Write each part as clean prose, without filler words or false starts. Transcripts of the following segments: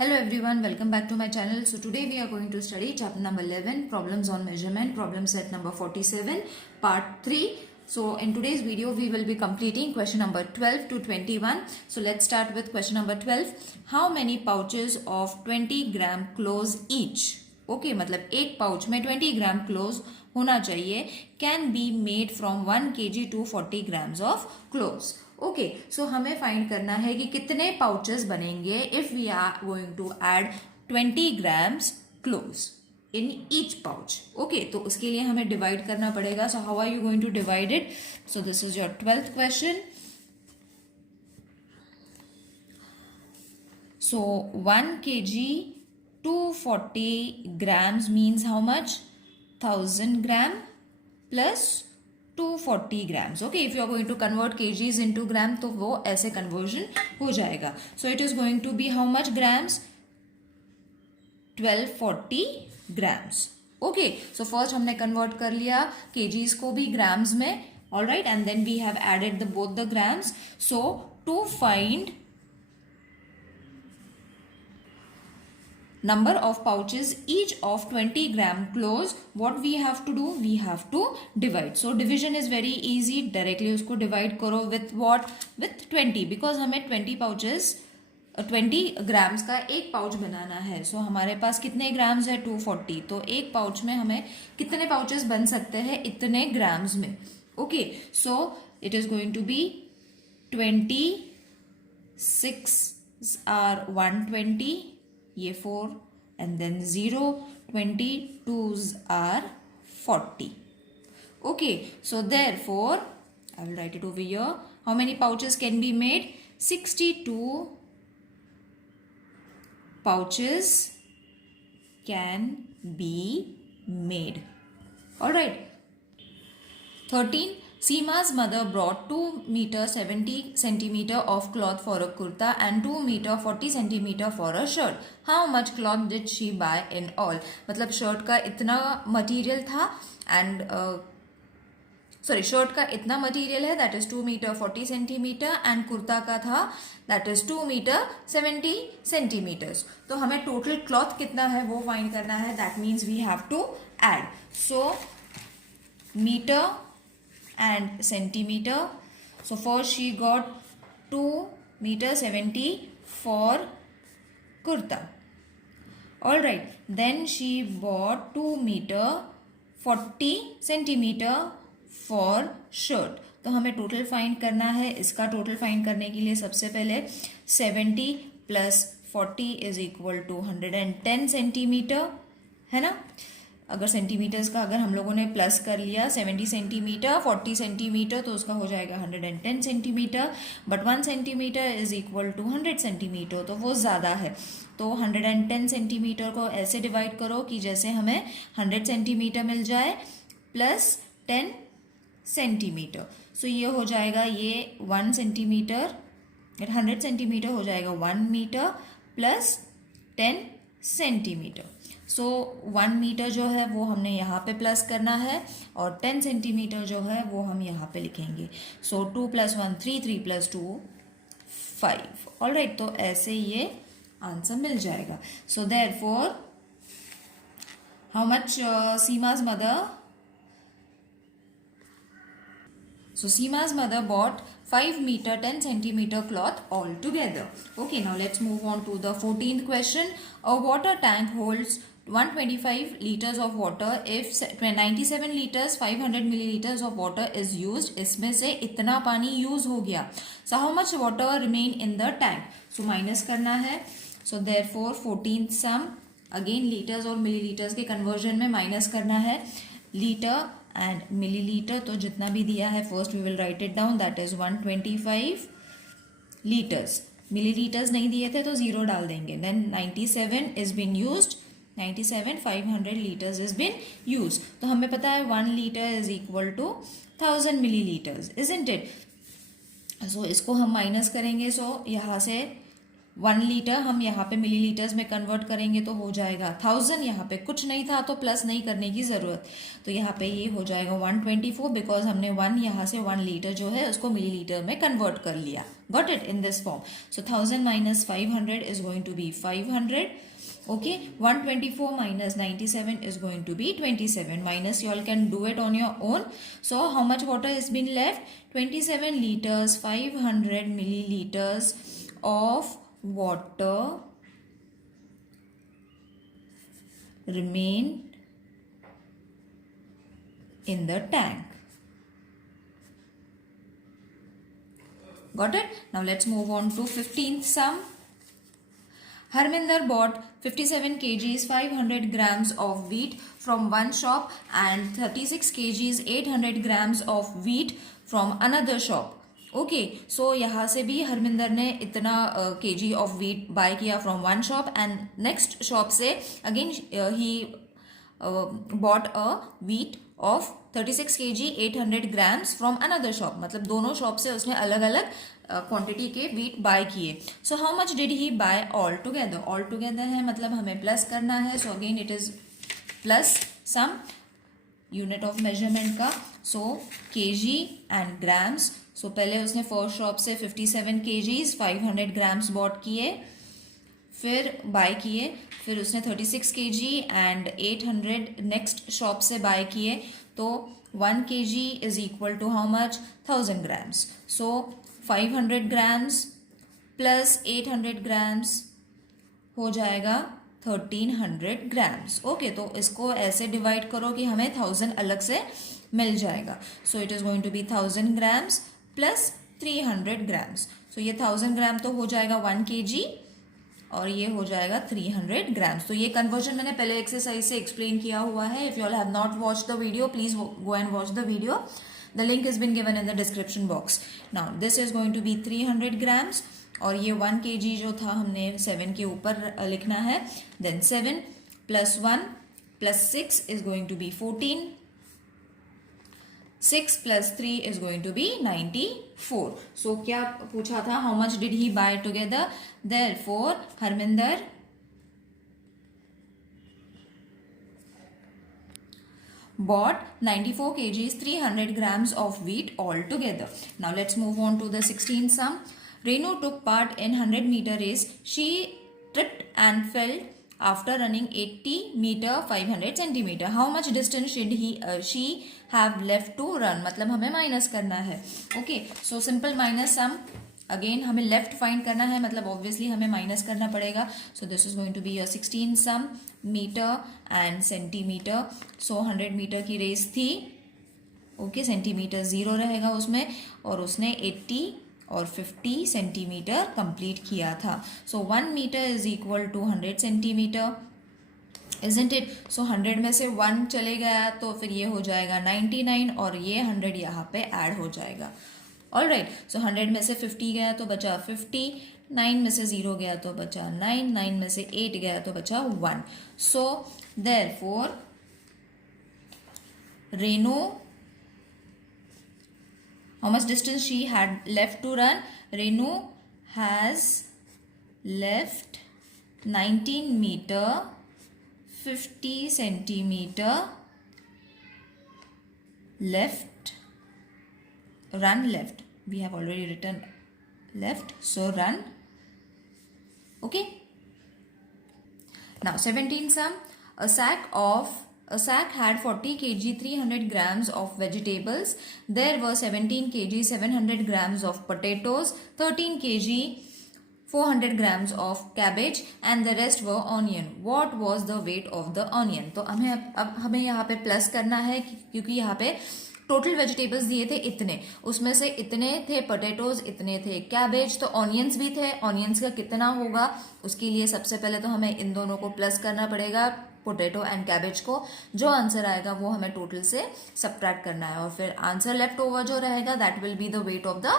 Hello everyone, welcome back to my channel. So today we are going to study chapter number 11, problems on measurement, problem set number 47, part 3. So in today's video we will be completing question number 12 to 21. So let's start with question number 12. How many pouches of 20 gram clothes each? Okay, मतलब एक pouch में 20 ग्राम cloves होना चाहिए, can be made from 1 kg to 40 grams of clothes. Okay, so हमें find करना है कि कितने पाउचेस बनेंगे if we are going to add 20 grams cloves in each pouch. Okay, तो उसके लिए हमें डिवाइड करना पड़ेगा. So how are you going to divide it? So this is your 12th question. So 1 kg 240 grams means how much? 1000 gram plus 240 grams. Okay, if you are going to convert kgs into gram तो वो ऐसे conversion हो जाएगा. So it is going to be how much grams? 1240 grams. Okay, so first हमने convert कर लिया kgs को भी grams में. Alright, and then we have added both the grams. So to find number of pouches each of 20 gram clothes, what we have to do? We have to divide. So division is very easy. Directly उसको divide करो with what? With 20, because हमें 20 pouches 20 grams का एक pouch बनाना है. सो हमारे पास कितने grams है? 240. तो एक पाउच में हमें कितने पाउचेस बन सकते हैं? इतने ग्राम्स में. Okay, so it is going to be 26 are 120, ये 4 and then 0, 22s are 40. Okay, so therefore I will write it over here. How many pouches can be made? 62 pouches can be made. All right. 13. Seema's mother brought 2 meter 70 centimeter of cloth for a kurta and 2 meter 40 centimeter for a shirt. How much cloth did she buy in all? मतलब shirt का इतना material था and shirt का इतना material है, that is 2 meter 40 centimeter, and kurta का था that is 2 meter 70 centimeters. तो हमें टोटल क्लॉथ कितना है वो फाइंड करना है. That means we have to add. So metre and centimeter. So first she got 2 meter 70 for kurta. All right, then she bought 2 meter 40 centimeter for shirt. तो हमें total find करना है. इसका टोटल फाइंड करने के लिए सबसे पहले 70 plus 40 is equal to 110 centimetre, है ना. अगर सेंटीमीटर्स का अगर हम लोगों ने प्लस कर लिया 70 सेंटीमीटर 40 सेंटीमीटर तो उसका हो जाएगा 110 centimetre. But 1 centimetre is equal to 100 centimetre, तो वो ज़्यादा है. तो 110 सेंटीमीटर को ऐसे डिवाइड करो कि जैसे हमें 100 सेंटीमीटर मिल जाए प्लस 10 सेंटीमीटर. सो ये हो जाएगा ये 1 सेंटीमीटर, 100 सेंटीमीटर हो जाएगा 1 मीटर प्लस 10 सेंटीमीटर. सो 1 मीटर जो है वो हमने यहाँ पे प्लस करना है और 10 सेंटीमीटर जो है वो हम यहाँ पे लिखेंगे. सो 2 + 1 3, 3 + 2 5. ऑल राइट, तो ऐसे ये आंसर मिल जाएगा. सो देयरफॉर हाउ मच सीमा's mother? So Seema's mother bought 5 meter 10 centimeter cloth all together. Okay, now let's move on to the 14th question. A water tank holds 125 liters of water. If 97 liters 500 milliliters of water is used, इसमें से इतना पानी use हो गया. So how much water remain in the tank? So minus करना है. So therefore 14th sum again liters और milliliters के conversion में minus करना है. लीटर एंड मिलीलीटर, तो जितना भी दिया है first we will write it down, that is 125 litres. Millilitres नहीं दिए थे तो 0 डाल देंगे. Then 97 is been used, 97 500 litres is been use. तो हमें पता है 1 litre is equal to 1000 millilitres, isn't it. So इसको हम माइनस करेंगे. सो यहाँ से 1 लीटर हम यहाँ पे मिलीलीटर्स में कन्वर्ट करेंगे तो हो जाएगा 1000, यहाँ पे कुछ नहीं था तो प्लस नहीं करने की ज़रूरत, तो यहाँ पे ये हो जाएगा 124 बिकॉज हमने 1 यहाँ से 1 लीटर जो है उसको मिलीलीटर में कन्वर्ट कर लिया. Got it in this form. So 1000 minus 500 is going to be 500. Okay, 124 minus 97 is going to be 27. Minus, you all can do it on your own. So how much water has been left? 27 liters, 500 milliliters of water remain in the tank. Got it? Now let's move on to 15th sum. Harminder bought 57 kgs 500 grams of wheat from one shop and 36 kgs 800 grams of wheat from another shop. Okay, so यहाँ से भी हरमिंदर ने इतना kg of wheat buy किया from one shop and next shop से again ही bought a wheat of 36 kg 800 grams from another shop. मतलब दोनों शॉप से उसने अलग अलग क्वांटिटी के वीट बाय किए. So how much did he buy all together? All together है मतलब हमें प्लस करना है. So again it is plus some unit of measurement का. So KG and grams. So पहले उसने फर्स्ट शॉप से 57 kgs 500 ग्राम्स बॉट किए, फिर बाय किए, फिर उसने 36 kg एंड 800 नेक्स्ट शॉप से बाय किए. तो 1 kg is equal to how much? 1000 grams. So 500 grams plus 800 grams हो जाएगा 1300 ग्राम्स. ओके, तो इसको ऐसे डिवाइड करो कि हमें 1000 अलग से मिल जाएगा. So it is going to be 1000 grams plus 300 grams. So ये 1000 ग्राम तो हो जाएगा 1 kg और ये हो जाएगा 300 ग्राम्स. तो ये कन्वर्जन मैंने पहले एक्सरसाइज से एक्सप्लेन किया हुआ है. If you all have not watch the video please go and watch the video. The link has been given in the description box. Now this is going to be 300 grams और ये 1 kg जो था हमने 7 के ऊपर लिखना है. Then 7 plus 1 plus 6 is going to be 14. 6 plus 3 is going to be 94. So क्या पूछा था? How much did he buy together? Therefore Harminder bought 94 kgs 300 grams of wheat altogether. Now let's move on to the 16th sum. Renu took part in 100-meter race. She tripped and fell after running 80 meter 500 centimeter. How much distance should she have left to run? मतलब हमें minus करना है. Okay, so simple minus sum. Again हमें left find करना है, मतलब obviously हमें minus करना पड़ेगा. So this is going to be your 16 some metre and centimetre. So 100 metre की रेस थी. ओके, सेंटीमीटर 0 रहेगा उसमें और उसने 80 और 50 सेंटीमीटर कंप्लीट किया था. So 1 metre is equal to 100 centimetre, isn't it? So 100 में से 1 चले गया तो फिर ये हो जाएगा 99 और ये 100 यहाँ पे ऐड हो जाएगा. ऑल राइट, सो 100 में से 50 गया तो बचा 50, 9 में से 0 गया तो बचा 9, 9 में से 8 गया तो बचा 1. So therefore Renu, how much distance she had left to run? Renu has left 19 meter 50 centimeter left. Run left. We have already written left, so run. Okay. Now 17 sum. A sack had 40 kg 300 grams of vegetables. There were 17 kg 700 grams of potatoes, 13 kg 400 grams of cabbage and the rest were onion. What was the weight of the onion? तो हमें यहाँ पे plus करना है क्योंकि यहाँ पे total vegetables दिए थे इतने, उसमें से इतने थे पोटैटोज, इतने थे कैबेज, तो ऑनियंस भी थे. ऑनियंस का कितना होगा उसके लिए सबसे पहले तो हमें इन दोनों को प्लस करना पड़ेगा, पोटैटो एंड कैबेज को. जो आंसर आएगा वो हमें टोटल से सब्ट्रैक्ट करना है और फिर आंसर लेफ्ट ओवर जो रहेगा that will be the weight of the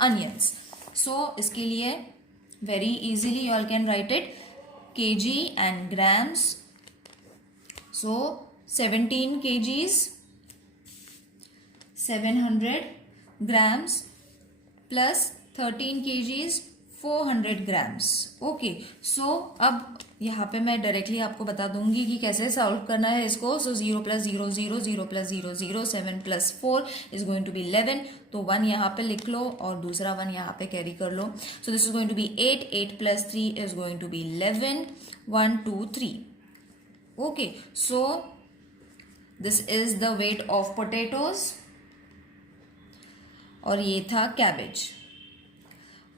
onions. So इसके लिए very easily you all can write it kg and grams. So 17 kgs 700 grams plus 13 kgs 400 grams. Okay, so अब यहाँ पे मैं डायरेक्टली आपको बता दूंगी कि कैसे सॉल्व करना है इसको। सो 0 + 0 0 0 + 0 0 7 + 4 इज गोइंग टू बी 11। तो 1 यहाँ पे लिख लो और दूसरा 1 यहाँ पे कैरी कर लो। So this is going to be 8 8 + 3 is going to be 11 1 2 3। Okay, so this is the weight of potatoes और ये था कैबेज।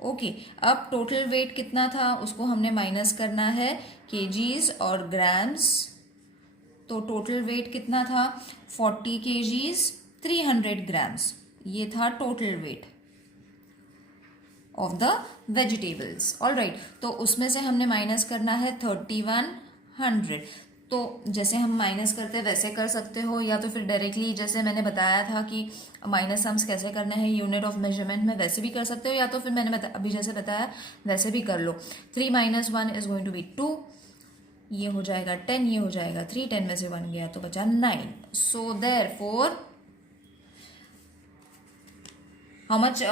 ओके, अब टोटल वेट कितना था उसको हमने माइनस करना है केजीज और ग्राम्स। तो टोटल वेट कितना था 40 केजीज 300 ग्राम्स, ये था total weight of the vegetables. Alright, तो उसमें से हमने माइनस करना है 3100। तो जैसे हम माइनस करते हैं वैसे कर सकते हो, या तो फिर डायरेक्टली जैसे मैंने बताया था कि माइनस सम्स कैसे करना है यूनिट ऑफ मेजरमेंट में, वैसे भी कर सकते हो, या तो फिर मैंने अभी जैसे बताया वैसे भी कर लो। 3 - 1 इज गोइंग टू बी 2, ये हो जाएगा 10, ये हो जाएगा 3, 10 में से 1 गया तो बचा 9। सो therefore how much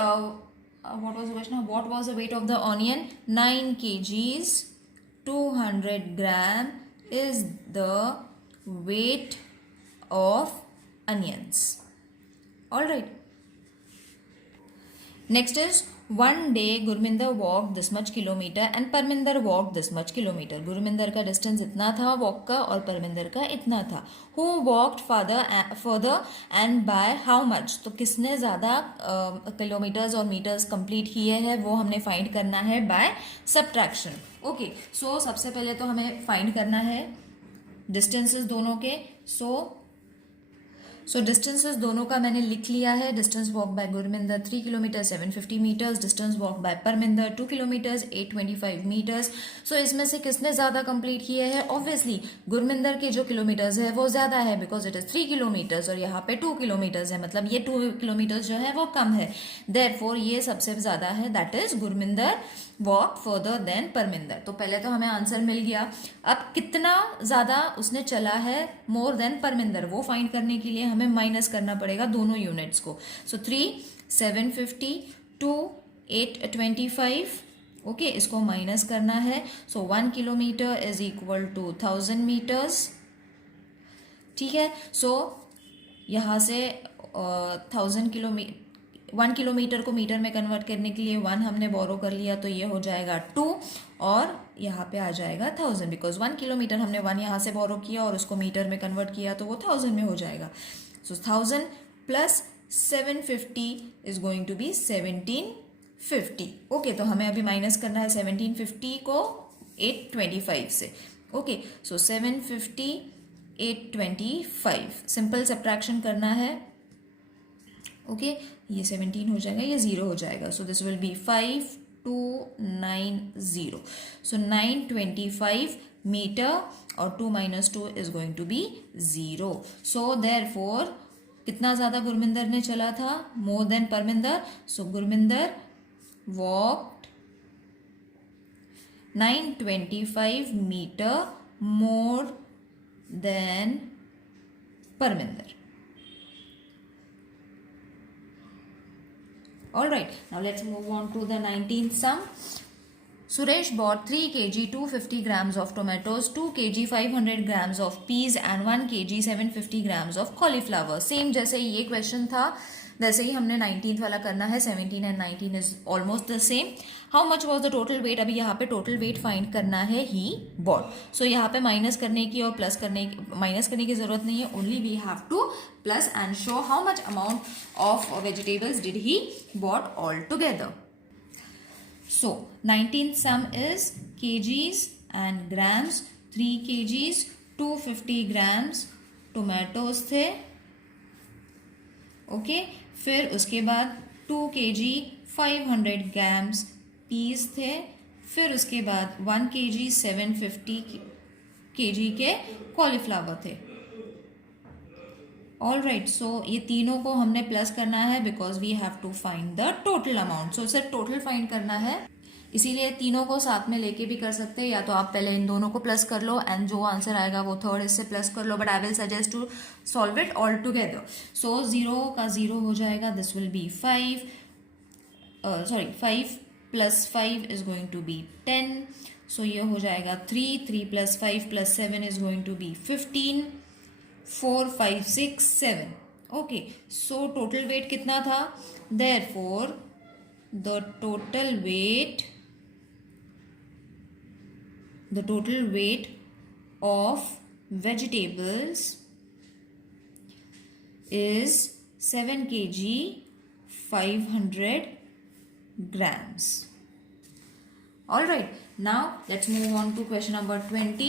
what was the question? What was the weight of the onion? 9 kgs 200 gram is the weight of onions. All right. Next is one day Gurminder walked this much kilometer and Parminder walked this much kilometer. Gurminder का distance इतना था walk का और परमिंदर का इतना था. Who walked further and by how much? तो किसने ज़्यादा किलोमीटर्स और मीटर्स कंप्लीट किए हैं वो हमने फाइंड करना है बाय सब्ट्रैक्शन. ओके, सो सबसे पहले तो हमें फाइंड करना है डिस्टेंसेस दोनों के. सो डिस्टेंसेस दोनों का मैंने लिख लिया है. Distance walk by Gurminder 3 kilometre 750 metres. Distance walk by Parminder 2 kilometres 825 metres. So इसमें से किसने ज़्यादा कंप्लीट किए हैं? ऑब्वियसली गुरमिंदर के जो किलोमीटर्स है वो ज़्यादा है बिकॉज इट इज़ 3 किलोमीटर्स और यहाँ पे 2 किलोमीटर्स है, मतलब ये 2 किलोमीटर्स जो है वो कम है. देयरफॉर ये सबसे ज़्यादा है, that is Gurminder walk further than Parminder. तो पहले तो हमें आंसर मिल गया. अब कितना ज़्यादा उसने चला है मोर देन परमिंदर वो फाइंड करने के लिए हमें माइनस करना पड़ेगा दोनों यूनिट्स को. सो 3 750 2 825. ओके, इसको माइनस करना है. So 1 kilometre is equal to 1000 metres. ठीक है, सो यहाँ से 1 किलोमीटर को मीटर में कन्वर्ट करने के लिए 1 हमने बोरो कर लिया तो ये हो जाएगा 2 और यहाँ पे आ जाएगा 1000 बिकॉज 1 किलोमीटर हमने 1 यहाँ से बोरो किया और उसको मीटर में कन्वर्ट किया तो वो 1000 में हो जाएगा. So 1000 plus 750 is going to be 1750. Okay, तो हमें अभी माइनस करना है 1750 को 825 से. ओके, सो 750 825 सिंपल सब्ट्रैक्शन करना है. ओके, ये 17 हो जाएगा, ये 0 हो जाएगा. So this will be 5290. So 925 metre और 2 - 2 is going to be 0. So therefore कितना ज़्यादा गुरमिंदर ने चला था? More than Parminder. So Gurminder walked 925 metre more than Parminder. Alright, now let's move on to the 19th sum. Suresh bought 3 kg 250 grams of tomatoes, 2 kg 500 grams of peas and 1 kg 750 grams of cauliflower. Same जैसे ये question था वैसे ही हमने 19th वाला करना है. 17 and 19 is almost the same. How much was the total weight? अभी यहाँ पे टोटल वेट फाइंड करना है he bought. So यहाँ पे माइनस करने की और प्लस करने माइनस करने की जरूरत नहीं है. Only we have to plus and show how much amount of vegetables did he bought all together. So 19th sum is kgs and grams. 3 kgs 250 grams tomatoes थे. ओके, फिर उसके बाद 2 kg 500 grams peas थे. फिर उसके बाद 1 kg 750 kg के cauliflower थे. ऑल राइट, सो ये तीनों को हमने प्लस करना है because we have to find the total amount. So सिर्फ टोटल फाइंड करना है, इसीलिए तीनों को साथ में लेके भी कर सकते हैं, या तो आप पहले इन दोनों को प्लस कर लो एंड जो आंसर आएगा वो थर्ड इससे प्लस कर लो. But I will suggest to solve it all together. So 0 का 0 हो जाएगा. This will be 5 5 plus 5 is going to be 10. So ये हो जाएगा 3 plus 5 plus 7 is going to be 15. 4 5 6 7. Okay, so total weight कितना था? Therefore the total weight of vegetables is 7 kg 500 grams. Alright, now let's move on to question number 20.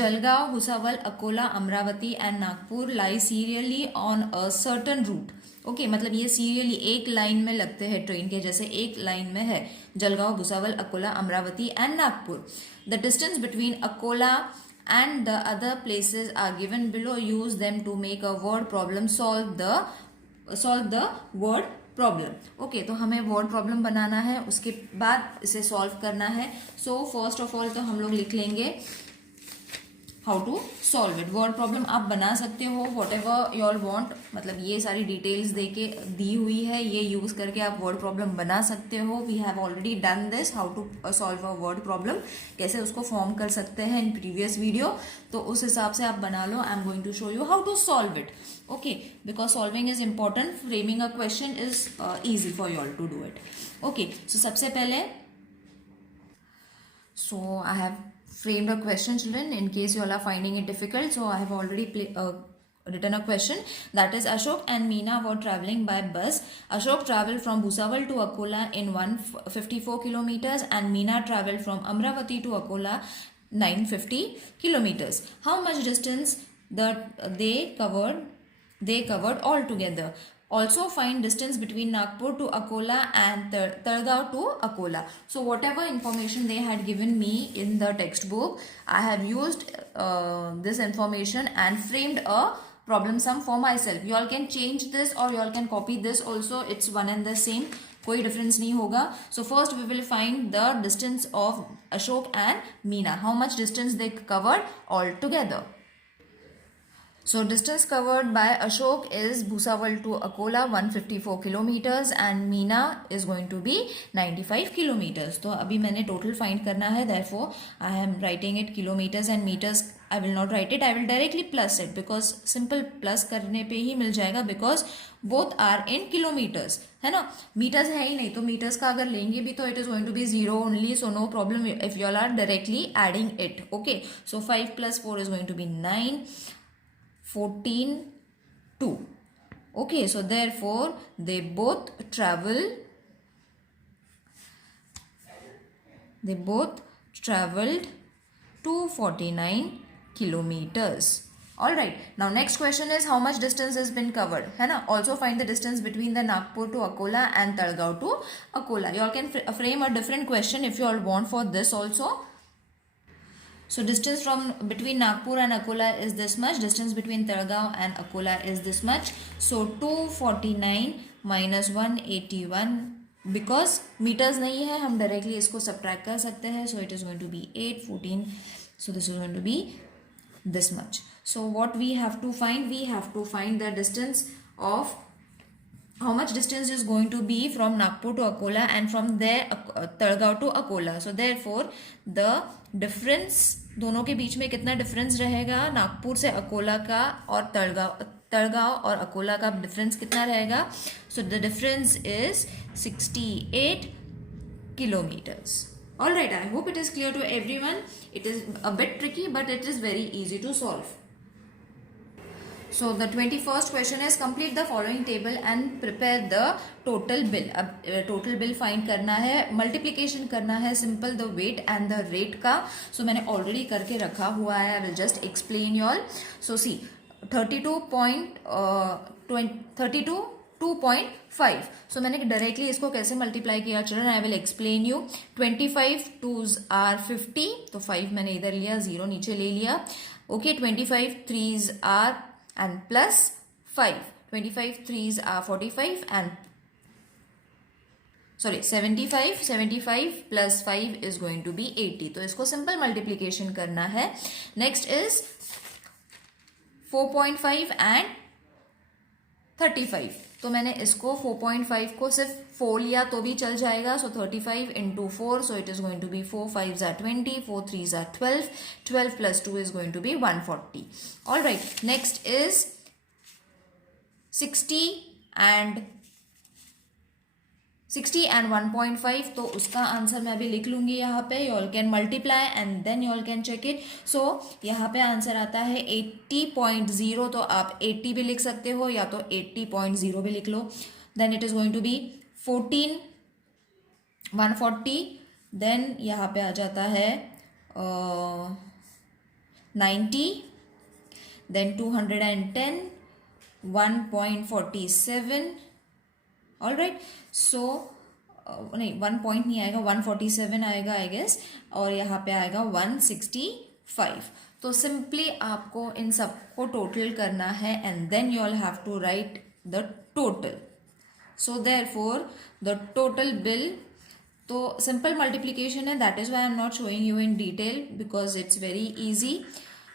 Jalgaon, Bhusawal, Akola, Amravati and Nagpur lie serially on a certain route. Okay मतलब ये serially एक line में लगते हैं, train के जैसे एक line में है. Jalgaon, Bhusawal, Akola, Amravati and Nagpur. The distance between Akola and the other places are given below. Use them to make a word problem. Solve the word problem. Okay, तो हमें वर्ड प्रॉब्लम बनाना है, उसके बाद इसे सॉल्व करना है. सो फर्स्ट ऑफ ऑल तो हम लोग लिख लेंगे how to solve it. Word problem आप बना सकते हो whatever you all want. मतलब ये सारी डिटेल्स देके दी हुई है, ये यूज करके आप वर्ड प्रॉब्लम बना सकते हो. We have already done this, how to solve a word problem, कैसे उसको फॉर्म कर सकते हैं इन प्रीवियस वीडियो. तो उस हिसाब से आप बना लो. I am going to show you how to solve it. Okay, because solving is important. Framing a question is easy for you all to do it. Okay, so सबसे पहले so I have framed a question, children, in case you all are finding it difficult. So I have already written a question. That is, Ashok and Meena were traveling by bus. Ashok traveled from Bhusawal to Akola in 154 kilometers and Meena traveled from Amravati to Akola 950 kilometers. How much distance they covered all together? Also find distance between Nagpur to Akola and Talgaon to Akola. So whatever information they had given me in the textbook, I have used this information and framed a problem sum for myself. You all can change this or you all can copy this also. It's one and the same. कोई difference नहीं होगा. So first we will find the distance of Ashok and Meena. How much distance they covered all together. So distance covered by Ashok is Bhusawal to Akola 154 kilometers and Meena is going to be 95 kilometers. तो अभी मैंने total find करना है. Therefore I am writing it kilometers and meters. I will not write it. I will directly plus it because simple plus करने पे ही मिल जाएगा because both are in kilometers. है ना, meters है ही नहीं तो meters का अगर लेंगे भी तो it is going to be 0 only. So no problem if you all are directly adding it. Okay, so 5 plus 4 is going to be 9. 14 2. Okay, so therefore they both traveled 249 kilometers. All right, now next question is how much distance has been covered, है ना. Also find the distance between the Nagpur to Akola and Talgaon to Akola. You all can frame a different question if you all want for this also. So distance from between Nagpur and Akola is this much. Distance between Talgaon and Akola is this much. So 249 minus 181. Because meters नहीं है हम directly इसको subtract कर सकते हैं. So it is going to be 8 14. So this is going to be this much. So what we have to find? We have to find the distance of how much distance is going to be from Nagpur to Akola and from there Talgaon to Akola. So therefore the difference दोनों के बीच में कितना difference रहेगा, नागपुर से अकोला का और तड़गांव और अकोला का डिफरेंस कितना रहेगा. So the difference is 68 kilometers. All right, I hope it is clear to everyone. It is a bit tricky but it is very easy to solve. So the 21st question is complete the following table and prepare the total bill. अब total bill find करना है, multiplication करना है simple the weight and the rate का. So मैंने already करके रखा हुआ है. I will just explain you all. So see 2.5. So मैंने directly इसको कैसे multiply किया children, I will explain you. 25 2s are 50. तो 5 मैंने इधर लिया, 0 नीचे ले लिया. Okay, 25 3s are and plus 5. 25 3s are 45 and 75 plus 5 is going to be 80. तो इसको simple multiplication करना है. Next is 4.5 and 35। तो मैंने इसको 4.5 को सिर्फ 4 लिया तो भी चल जाएगा. सो 35 into 4, so it is going to be 4 5s are 20, 4 3s are 12, 12 plus 2 is going to be 140. All right, next is 60 and 1.5. तो उसका आंसर मैं अभी लिख लूंगी यहाँ पे. You all can multiply and then you all can check it. So यहाँ पे आंसर आता है 80.0. तो आप 80 भी लिख सकते हो या तो 80.0 भी लिख लो. Then it is going to be 14 140. Then यहाँ पे आ जाता है 90. देन 210 1.47. All right. सो नहीं 1 पॉइंट नहीं आएगा, 147 आएगा आई गेस. और यहाँ पे आएगा 165. तो सिंपली आपको इन सबको टोटल करना है and then you all have to write the total. So therefore the total bill, तो सिंपल मल्टीप्लीकेशन है, that is why I am not showing you in detail because it's very easy.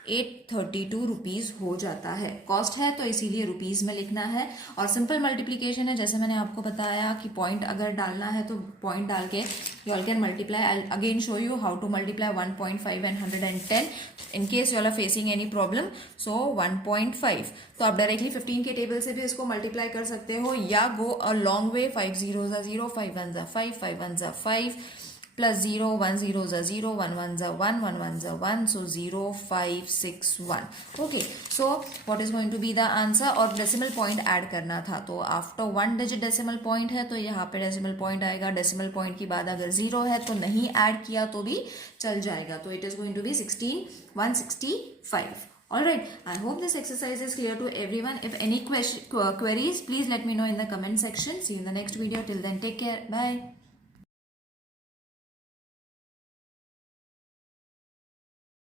832 rupees हो जाता है. Cost है तो इसीलिए rupees में लिखना है. और सिंपल मल्टीप्लिकेशन है, जैसे मैंने आपको बताया कि पॉइंट अगर डालना है तो पॉइंट डाल के you all can multiply. I again show you how to multiply 1.5 and 110 in case you all are facing any problem. So 1.5 तो आप डायरेक्टली 15 के टेबल से भी इसको मल्टीप्लाई कर सकते हो या go a long way. 5 zeros are 0, 5 ones are 5, 5 ones are 5. Plus 0, 1 zeros are 0, 1 ones are 1, 1 ones are 1. So 0, 5, 6, 1. Okay. So what is going to be the answer? और decimal point add करना था. तो after 1 digit decimal point है तो यहाँ पे decimal point आएगा. decimal point के बाद अगर 0 है तो नहीं add किया तो भी चल जाएगा. तो it is going to be 165. Alright, I hope this exercise is clear to everyone. If any queries, please let me know in the comment section. See you in the next video. Till then, take care. Bye.